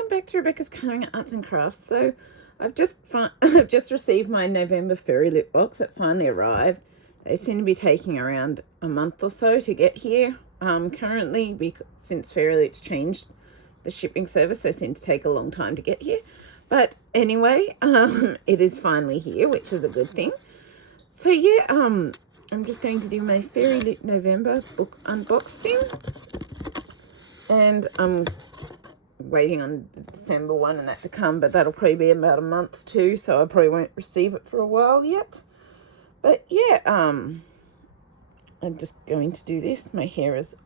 welcome back to Rebecca's Colouring Arts and Crafts. So I've just received my November Fairyloot box. It finally arrived. They seem to be taking around a month or so to get here. Currently, since Fairyloot's changed the shipping service, they seem to take a long time to get here. But anyway, it is finally here, which is a good thing. So yeah, I'm just going to do my Fairyloot November book unboxing. And I'm waiting on the December one and that to come, but that'll probably be about a month too, so I probably won't receive it for a while yet. But yeah, I'm just going to do this. My hair is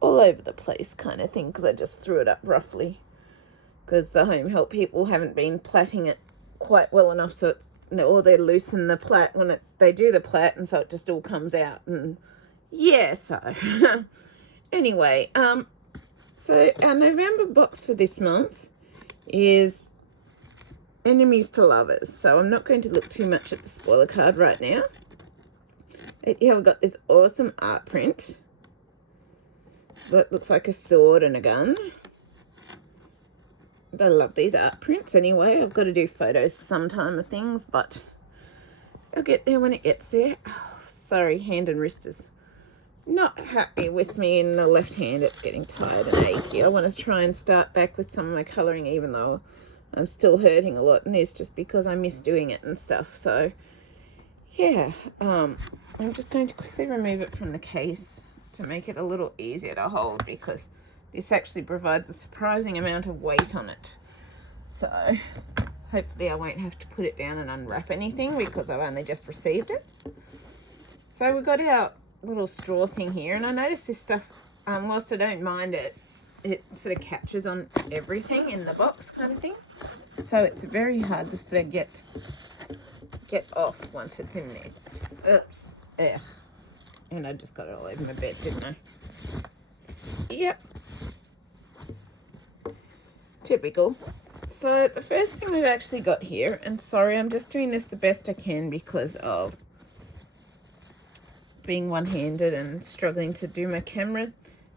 all over the place kind of thing because I just threw it up roughly because the home help people haven't been plaiting it quite well enough, so or they loosen the plait when they do the plait, and so it just all comes out. And yeah, so anyway, so our November box for this month is Enemies to Lovers. So I'm not going to look too much at the spoiler card right now. But yeah, we've got this awesome art print that looks like a sword and a gun. I love these art prints anyway. I've got to do photos sometime of things, but I'll get there when it gets there. Oh, sorry, hand and wrist is not happy with me in the left hand. It's getting tired and achy. I want to try and start back with some of my colouring, even though I'm still hurting a lot, and it's just because I miss doing it and stuff. So yeah, I'm just going to quickly remove it from the case to make it a little easier to hold, because this actually provides a surprising amount of weight on it. So hopefully I won't have to put it down and unwrap anything because I've only just received it. So we've got our little straw thing here, and I noticed this stuff, whilst I don't mind it, it sort of catches on everything in the box kind of thing. So it's very hard to sort of get off once it's in there. Oops. Ugh. And I just got it all over my bed, didn't I? Yep. Typical. So the first thing we've actually got here, and sorry, I'm just doing this the best I can because of being one-handed and struggling to do my camera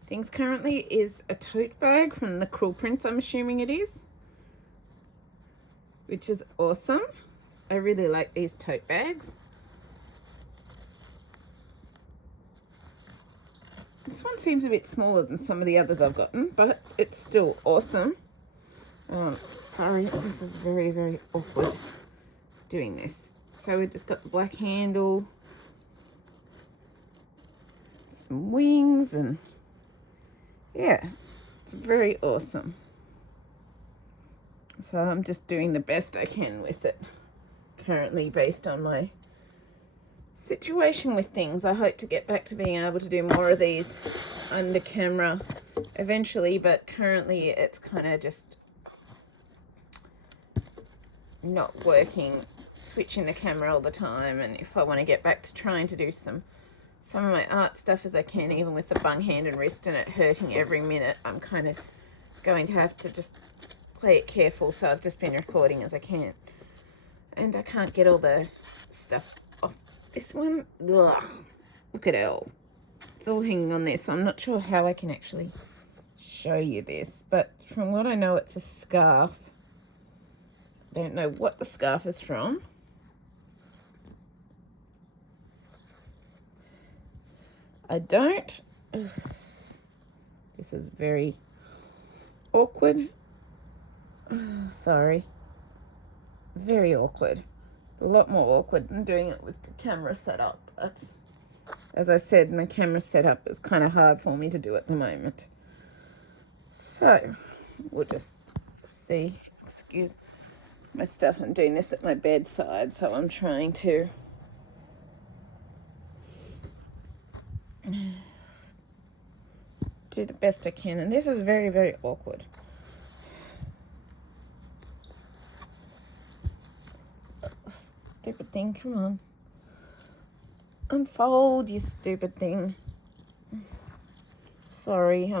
things currently, is a tote bag from the Cruel Prince, I'm assuming it is, which is awesome. I really like these tote bags. This one seems a bit smaller than some of the others I've gotten, but it's still awesome. Sorry, this is very, very awkward doing this. So we've just got the black handle, some wings, and yeah, it's very awesome. So I'm just doing the best I can with it currently based on my situation with things. I hope to get back to being able to do more of these under camera eventually, but currently it's kind of just not working, switching the camera all the time. And if I want to get back to trying to do some of my art stuff as I can, even with the bung hand and wrist and it hurting every minute, I'm kind of going to have to just play it careful. So I've just been recording as I can, and I can't get all the stuff off this one. Ugh. Look at it all. It's all hanging on there, so I'm not sure how I can actually show you this, but from what I know, it's a scarf. I don't know what the scarf is from. I don't. Ugh. This is very awkward. Sorry. Very awkward. A lot more awkward than doing it with the camera set up. But as I said, my camera setup is kind of hard for me to do at the moment. So we'll just see. Excuse my stuff. I'm doing this at my bedside, so I'm trying to do the best I can. And this is very, very awkward. Stupid thing, come on. Unfold, you stupid thing. Sorry,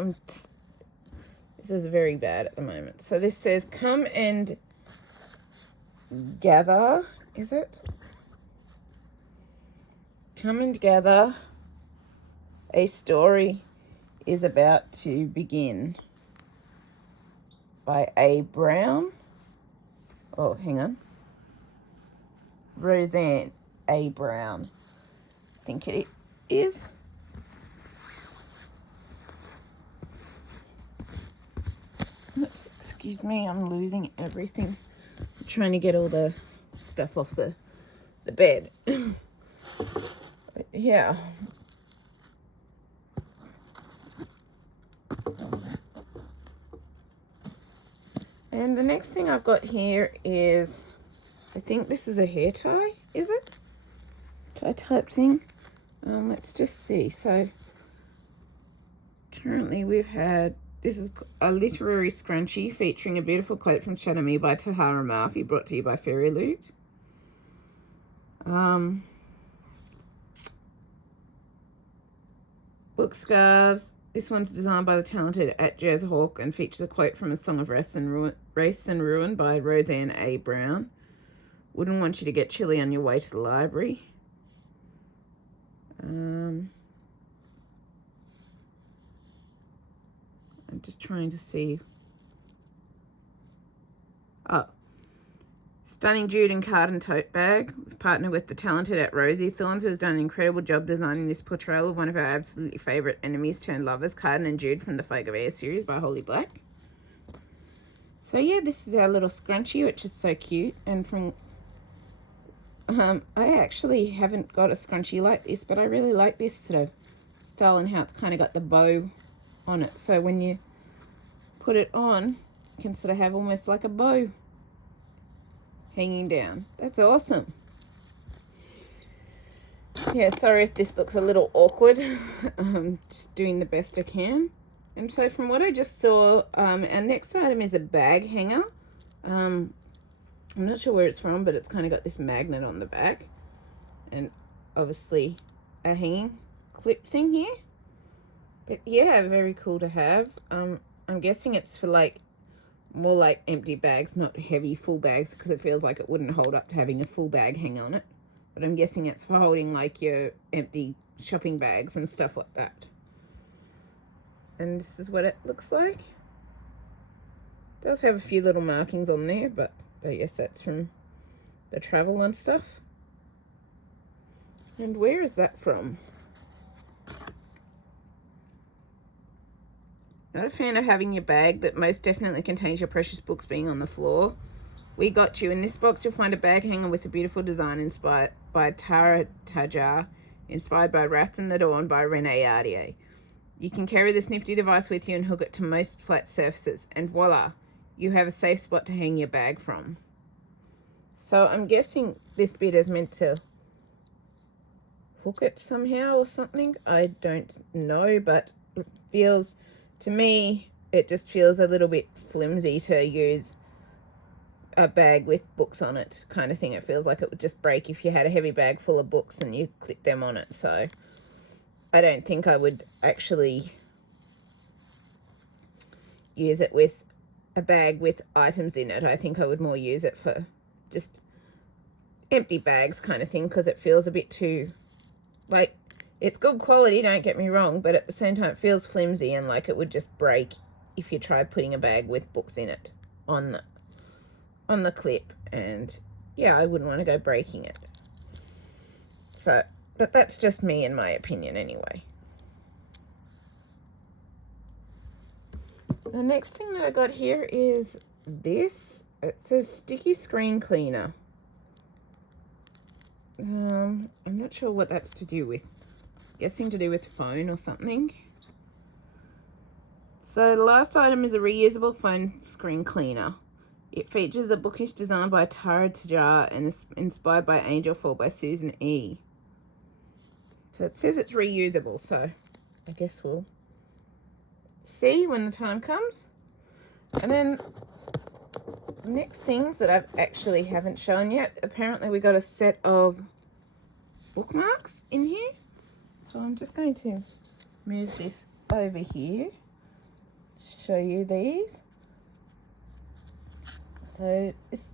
this is very bad at the moment. So this says, come and gather, is it? Come and gather, a story is about to begin. by A. Brown. Oh, hang on. Roseanne A. Brown, I think it is. Oops, excuse me, I'm losing everything. I'm trying to get all the stuff off the bed. Yeah. And the next thing I've got here is, I think this is a hair tie, is it? Tie type thing. Let's just see. So currently we've had, this is a literary scrunchie featuring a beautiful quote from Shadow Me by Tahara Murphy, brought to you by Fairyloot. Book scarves. This one's designed by the talented @Jazz Hawk and features a quote from A Song of Race and Ruin by Roseanne A. Brown. Wouldn't want you to get chilly on your way to the library. I'm just trying to see. Oh. Stunning Jude and Carden Tote Bag. We've partnered with the talented @Rosie Thorns, who has done an incredible job designing this portrayal of one of our absolutely favourite enemies turned lovers, Carden and Jude, from the Fog of Air series by Holly Black. So yeah, this is our little scrunchie, which is so cute. And from I actually haven't got a scrunchie like this, but I really like this sort of style and how it's kind of got the bow on it. So when you put it on, you can sort of have almost like a bow hanging down. That's awesome. Yeah, sorry if this looks a little awkward. Just doing the best I can. And so from what I just saw, our next item is a bag hanger. I'm not sure where it's from, but it's kind of got this magnet on the back. And obviously a hanging clip thing here. But yeah, very cool to have. I'm guessing it's for like more like empty bags, not heavy full bags, because it feels like it wouldn't hold up to having a full bag hang on it. But I'm guessing it's for holding like your empty shopping bags and stuff like that. And this is what it looks like. It does have a few little markings on there, but I guess that's from the travel and stuff. And where is that from? Not a fan of having your bag that most definitely contains your precious books being on the floor. We got you. In this box, you'll find a bag hanger with a beautiful design inspired by Tara Tajar, inspired by Wrath and the Dawn by Renee Ardier. You can carry this nifty device with you and hook it to most flat surfaces, and voila, you have a safe spot to hang your bag from. So I'm guessing this bit is meant to hook it somehow or something. I don't know, but it feels, to me, it just feels a little bit flimsy to use a bag with books on it kind of thing. It feels like it would just break if you had a heavy bag full of books and you clip them on it. So I don't think I would actually use it with a bag with items in it. I think I would more use it for just empty bags kind of thing, because it feels a bit too, like, it's good quality, don't get me wrong, but at the same time it feels flimsy and like it would just break if you tried putting a bag with books in it on the clip. And yeah, I wouldn't want to go breaking it. So, but that's just me in my opinion anyway. The next thing that I got here is this. It says sticky screen cleaner. I'm not sure what that's to do with. Guessing to do with phone or something. So the last item is a reusable phone screen cleaner. It features a bookish design by Tara Tajar and is inspired by Angel Fall by Susan E. So it says it's reusable, so I guess we'll see when the time comes. And then next things that I've actually haven't shown yet. Apparently we got a set of bookmarks in here. So I'm just going to move this over here to show you these. So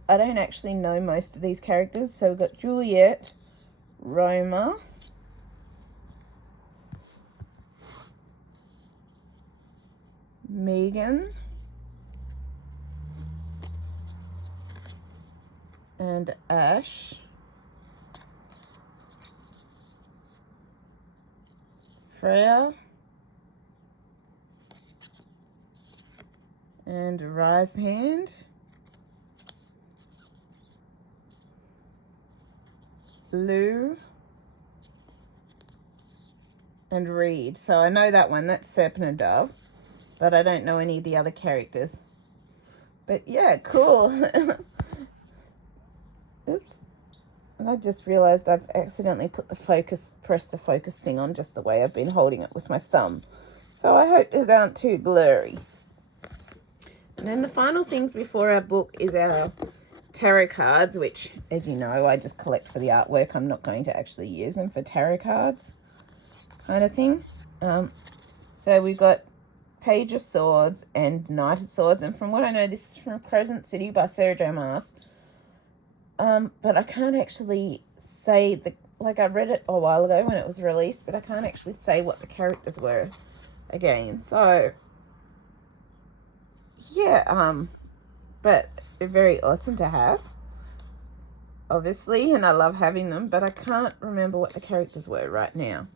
I don't actually know most of these characters. So we've got Juliet, Roma, Megan, and Ash. Freya. And Rise Hand. Lou. And Reed. So I know that one. That's Serpent and Dove. But I don't know any of the other characters. But yeah, cool. Oops. And I just realized I've accidentally put pressed the focus thing on just the way I've been holding it with my thumb. So I hope these aren't too blurry. And then the final things before our book is our tarot cards, which, as you know, I just collect for the artwork. I'm not going to actually use them for tarot cards kind of thing. So we've got Page of Swords and Knight of Swords. And from what I know, this is from Crescent City by Sarah J. Maas. But I can't actually say like I read it a while ago when it was released, but I can't actually say what the characters were again. So yeah, but they're very awesome to have, obviously, and I love having them, but I can't remember what the characters were right now.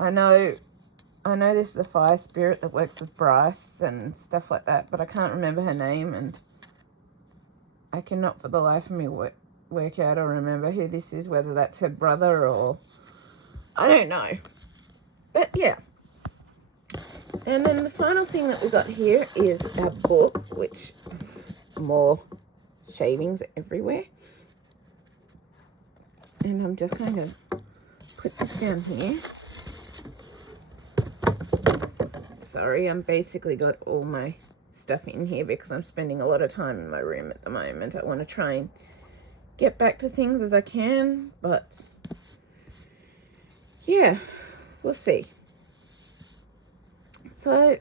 I know this is a fire spirit that works with Bryce and stuff like that, but I can't remember her name, and I cannot for the life of me work out or remember who this is, whether that's her brother or I don't know. But yeah. And then the final thing that we got here is our book, which more shavings everywhere. And I'm just going to put this down here. Sorry, I'm basically got all my stuff in here because I'm spending a lot of time in my room at the moment. I want to try and get back to things as I can, but yeah, we'll see. So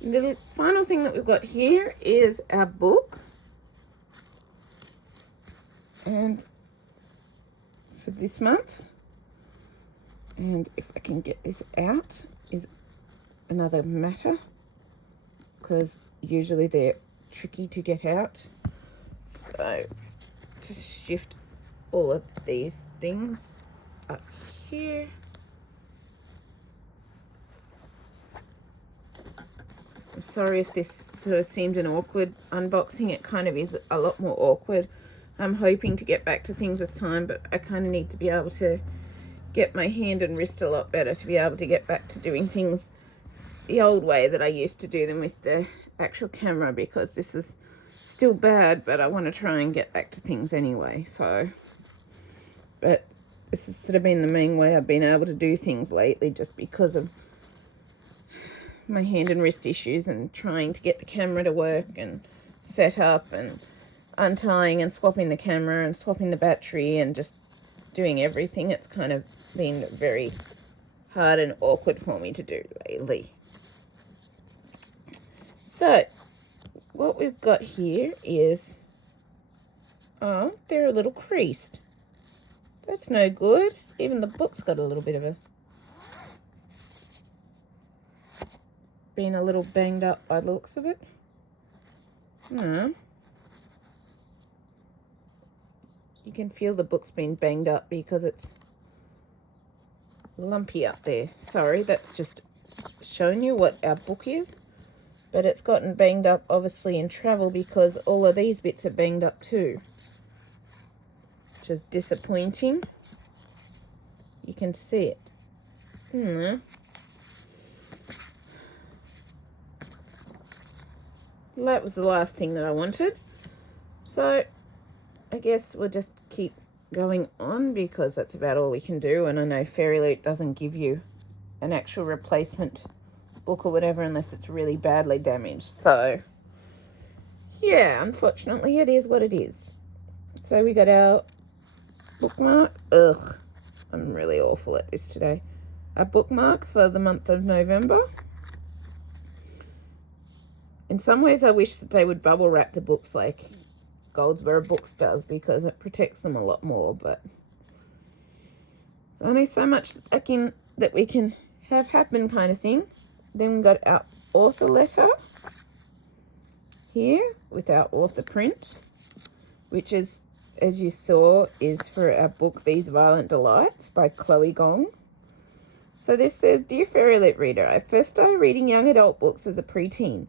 the final thing that we've got here is our book. And for this month, and if I can get this out, is another matter, because usually they're tricky to get out. So just shift all of these things up here. I'm sorry if this sort of seemed an awkward unboxing. It kind of is a lot more awkward. I'm hoping to get back to things with time, but I kind of need to be able to get my hand and wrist a lot better to be able to get back to doing things the old way that I used to do them with the actual camera, because this is still bad, but I want to try and get back to things anyway. So, but this has sort of been the main way I've been able to do things lately, just because of my hand and wrist issues and trying to get the camera to work and set up and untying and swapping the camera and swapping the battery and just doing everything. It's kind of been very hard and awkward for me to do lately. So what we've got here is, oh, they're a little creased. That's no good. Even the book's got a little bit of a been a little banged up by the looks of it. No. You can feel the book's been banged up because it's lumpy up there. Sorry, that's just showing you what our book is. But it's gotten banged up, obviously, in travel, because all of these bits are banged up too, which is disappointing. You can see it. That was the last thing that I wanted. So I guess we'll just keep going on, because that's about all we can do. And I know Fairyloot doesn't give you an actual replacement book or whatever unless it's really badly damaged. So yeah, unfortunately it is what it is. So we got our bookmark. Ugh, I'm really awful at this today. Our bookmark for the month of November. In some ways, I wish that they would bubble wrap the books like Goldsboro Books does, because it protects them a lot more. But there's only so much that we can have happen, kind of thing. Then we've got our author letter here with our author print, which is, as you saw, is for our book These Violent Delights by Chloe Gong. So this says, Dear Fairyloot reader, I first started reading young adult books as a preteen,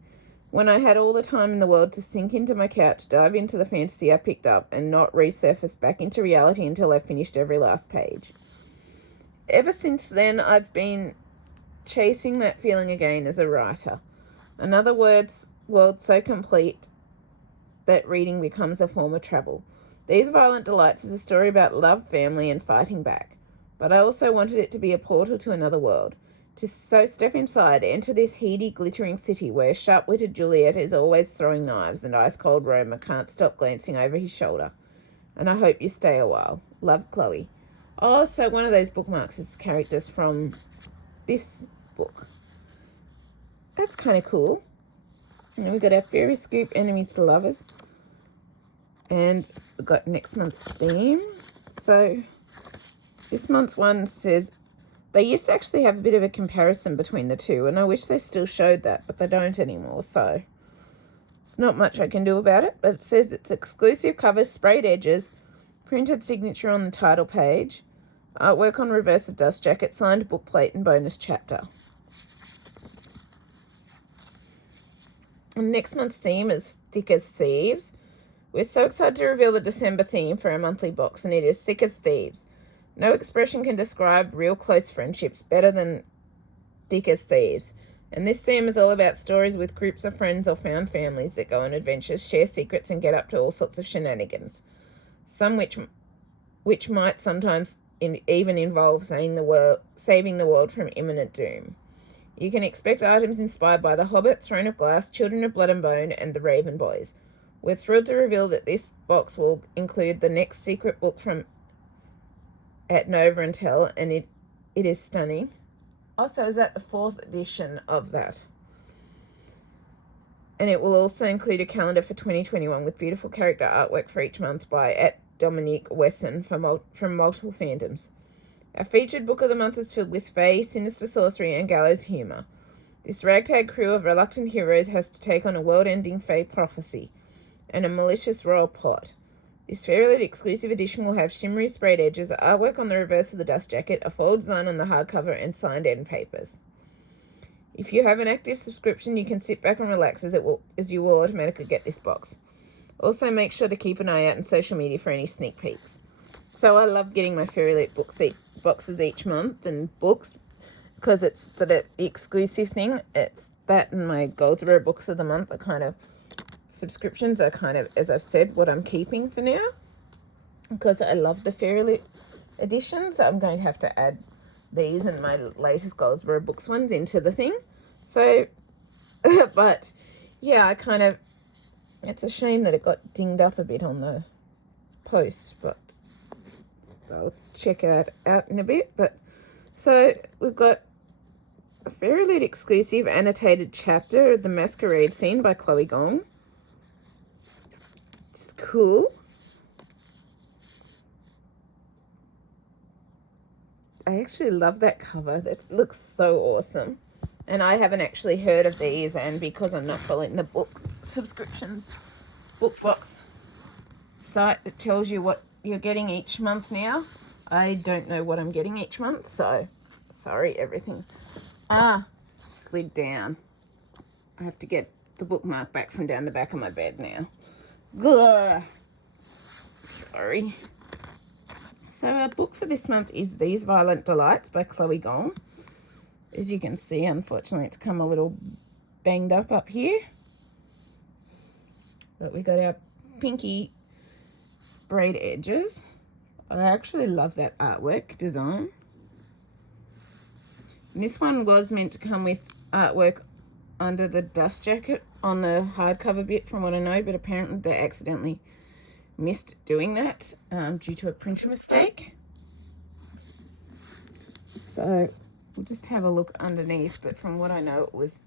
when I had all the time in the world to sink into my couch, dive into the fantasy I picked up, and not resurface back into reality until I finished every last page. Ever since then, I've been chasing that feeling again as a writer. Another world so complete that reading becomes a form of travel. These Violent Delights is a story about love, family, and fighting back. But I also wanted it to be a portal to another world. So step inside, enter this heady, glittering city where sharp-witted Juliet is always throwing knives and ice-cold Roma can't stop glancing over his shoulder. And I hope you stay a while. Love, Chloe. Oh, so one of those bookmarks is characters from this book. That's kind of cool. And we've got our Fairy Scoop, Enemies to Lovers. And we've got next month's theme. So this month's one says, they used to actually have a bit of a comparison between the two, and I wish they still showed that, but they don't anymore, so it's not much I can do about it. But it says it's exclusive covers, sprayed edges, printed signature on the title page, artwork on reverse of dust jacket, signed book plate, and bonus chapter. And next month's theme is Thick as Thieves. We're so excited to reveal the December theme for our monthly box, and it is Thick as Thieves. No expression can describe real close friendships better than thick as thieves. And this theme is all about stories with groups of friends or found families that go on adventures, share secrets, and get up to all sorts of shenanigans. Some which might sometimes even involve saving the world from imminent doom. You can expect items inspired by The Hobbit, Throne of Glass, Children of Blood and Bone, and The Raven Boys. We're thrilled to reveal that this box will include the next secret book from at Nova and Tell, and it is stunning. Also, is that the 4th edition of that? And it will also include a calendar for 2021 with beautiful character artwork for each month by @Dominique Wesson from multiple fandoms. Our featured book of the month is filled with fae, sinister sorcery, and gallows humour. This ragtag crew of reluctant heroes has to take on a world-ending fae prophecy and a malicious royal plot. This Fairyloot exclusive edition will have shimmery sprayed edges, artwork on the reverse of the dust jacket, a fold design on the hardcover, and signed end papers. If you have an active subscription, you can sit back and relax as you will automatically get this box. Also, make sure to keep an eye out on social media for any sneak peeks. So I love getting my Fairyloot boxes each month and books because it's sort of the exclusive thing. It's that and my Goldsboro books of the month are kind of subscriptions are kind of, as I've said, what I'm keeping for now because I love the Fairyloot edition. So I'm going to have to add these and my latest Goldsboro books ones into the thing. So, but yeah, it's a shame that it got dinged up a bit on the post, but I'll check it out in a bit. But so we've got a Fairyloot exclusive annotated chapter, The Masquerade Scene by Chloe Gong. Just cool. I actually love that cover. That looks so awesome. And I haven't actually heard of these, and because I'm not following the book subscription book box site that tells you what you're getting each month now, I don't know what I'm getting each month, so sorry, everything. Slid down. I have to get the bookmark back from down the back of my bed now. Ugh. Sorry. So our book for this month is These Violent Delights by Chloe Gong. As you can see, unfortunately, it's come a little banged up here. But we got our pinky sprayed edges. I actually love that artwork design. And this one was meant to come with artwork under the dust jacket on the hardcover bit from what I know, but apparently they accidentally missed doing that due to a printer mistake. So we'll just have a look underneath, but from what I know it was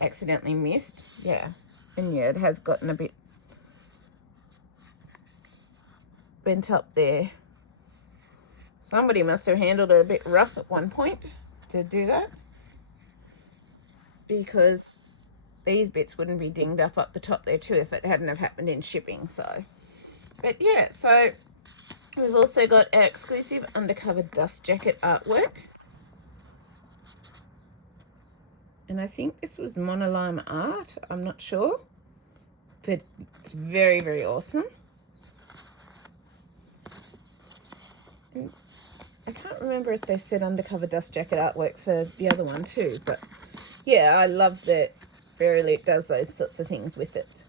accidentally missed. Yeah, and yeah, it has gotten a bit bent up there. Somebody must have handled it a bit rough at one point to do that, because these bits wouldn't be dinged up the top there too if it hadn't have happened in shipping. So But yeah, so we've also got our exclusive undercover dust jacket artwork. And I think this was monolime art. I'm not sure. But it's very, very awesome. And I can't remember if they said undercover dust jacket artwork for the other one too. But yeah, I love that Fairyloot does those sorts of things with it.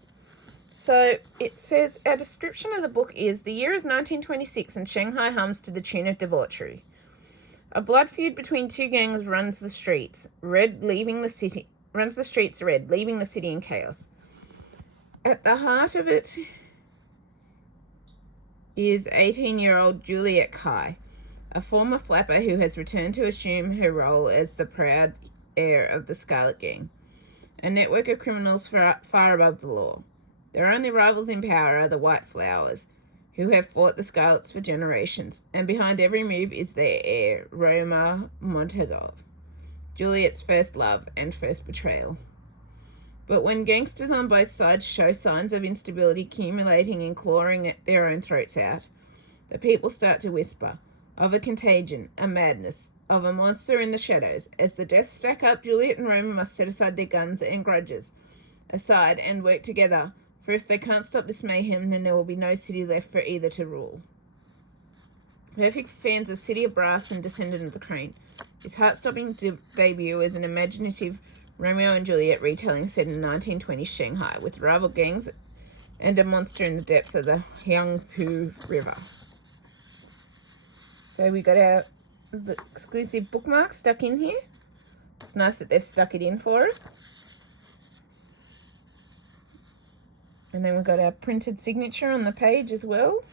So it says, our description of the book is, the year is 1926 and Shanghai hums to the tune of debauchery. A blood feud between two gangs runs the streets red, leaving the city in chaos. At the heart of it is 18-year-old Juliet Kai, a former flapper who has returned to assume her role as the proud heir of the Scarlet Gang, a network of criminals far above the law. Their only rivals in power are the White Flowers, who have fought the Scarlets for generations, and behind every move is their heir, Roma Montagov, Juliet's first love and first betrayal. But when gangsters on both sides show signs of instability accumulating and clawing at their own throats out, the people start to whisper of a contagion, a madness, of a monster in the shadows. As the deaths stack up, Juliet and Roma must set aside their guns and grudges aside and work together, for if they can't stop this mayhem, then there will be no city left for either to rule. Perfect fans of City of Brass and Descendant of the Crane. His heart-stopping debut as an imaginative Romeo and Juliet retelling set in 1920s Shanghai, with rival gangs and a monster in the depths of the Huangpu River. So we got our exclusive bookmark stuck in here. It's nice that they've stuck it in for us. And then we've got our printed signature on the page as well.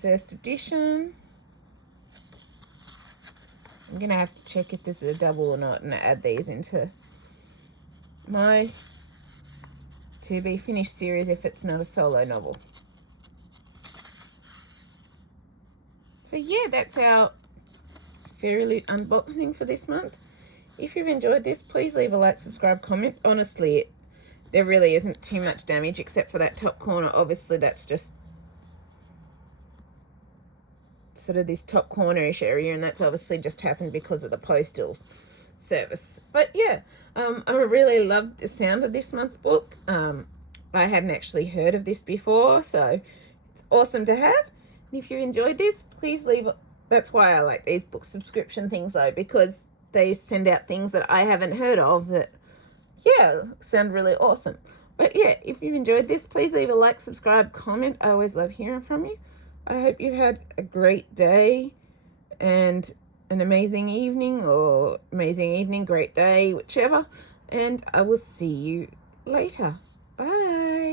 First edition. I'm going to have to check if this is a double or not and add these into my to be finished series if it's not a solo novel. So yeah, that's our Fairyloot unboxing for this month. If you've enjoyed this, please leave a like, subscribe, comment. Honestly, there really isn't too much damage except for that top corner. Obviously, that's just sort of this top cornerish area, and that's obviously just happened because of the postal service. But yeah, I really loved the sound of this month's book. I hadn't actually heard of this before, so it's awesome to have. And if you enjoyed this, please leave. That's why I like these book subscription things though, because they send out things that I haven't heard of that, yeah, sound really awesome. But yeah, if you've enjoyed this, please leave a like, subscribe, comment. I always love hearing from you. I hope you've had a great day and an amazing evening, great day, whichever. And I will see you later. Bye.